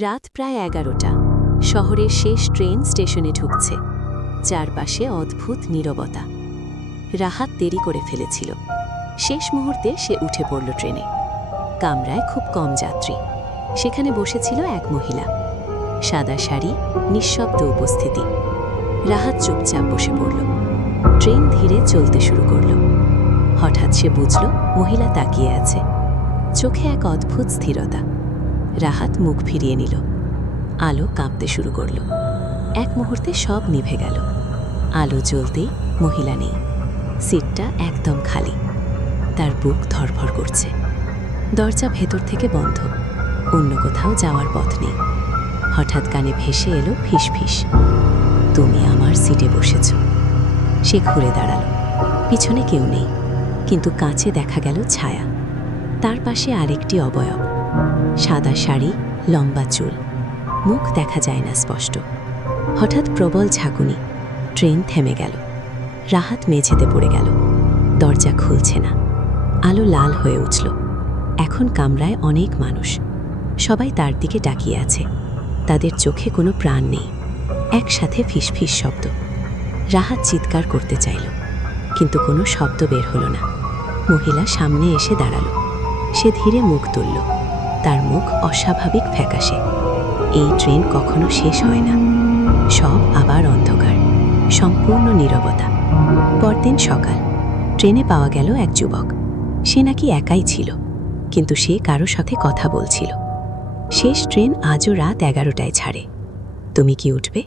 রাত প্রায় 11টা। শহরের শেষ ট্রেন স্টেশনে ঢুকছে। চারপাশে অদ্ভুত নীরবতা। রাহাত দেরি করে ফেলেছিল। শেষ মুহূর্তে সে উঠে পড়ল ট্রেনে। কামরায় খুব কম যাত্রী। সেখানে বসেছিল এক মহিলা। সাদা শাড়ি, নিঃশব্দ উপস্থিতি। রাহাত চুপচাপ বসে পড়ল। ট্রেন ধীরে চলতে শুরু করল। হঠাৎ সে বুঝল মহিলা তাকিয়ে আছে। চোখে এক অদ্ভুত স্থিরতা। রাহাত মুখ ফিরিয়ে নিল। আলো কাঁপতে শুরু করল। এক মুহূর্তে সব নিভে গেল। আলো জ্বলতেই মহিলা নেই। সিটটা একদম খালি। তার বুক ধড়ফড় করছে। দরজা ভেতর থেকে বন্ধ। অন্য কোথাও যাওয়ার পথ নেই। হঠাৎ কানে ভেসে এলো ফিসফিস, তুমি আমার সিটে বসেছ। সে ঘুরে দাঁড়াল। পিছনে কেউ নেই, কিন্তু কাছে দেখা গেল ছায়া। তার পাশে আরেকটি অবয়ব। সাদা শাড়ি, লম্বা চুল, মুখ দেখা যায় না স্পষ্ট। হঠাৎ প্রবল ঝাঁকুনি। ট্রেন থেমে গেল। রাহাত মেঝেতে পড়ে গেল। দরজা খুলছে না। আলো লাল হয়ে উঠল। এখন কামরায় অনেক মানুষ। সবাই তার দিকে তাকিয়ে আছে। তাদের চোখে কোনো প্রাণ নেই। একসাথে ফিসফিস শব্দ। রাহাত চিৎকার করতে চাইল, কিন্তু কোনো শব্দ বের হলো না। মহিলা সামনে এসে দাঁড়ালো। সে ধীরে মুখ তুলল। তার মুখ অস্বাভাবিক ফ্যাকাশে। এই ট্রেন কখনো শেষ হয় না। সব আবার অন্ধকার, সম্পূর্ণ নীরবতা। পরদিন সকাল। ট্রেনে পাওয়া গেল এক যুবক। সে নাকি একাই ছিল, কিন্তু সে কারো সাথে কথা বলছিল। শেষ ট্রেন আজও রাত 11টায় ছাড়ে। তুমি কি উঠবে?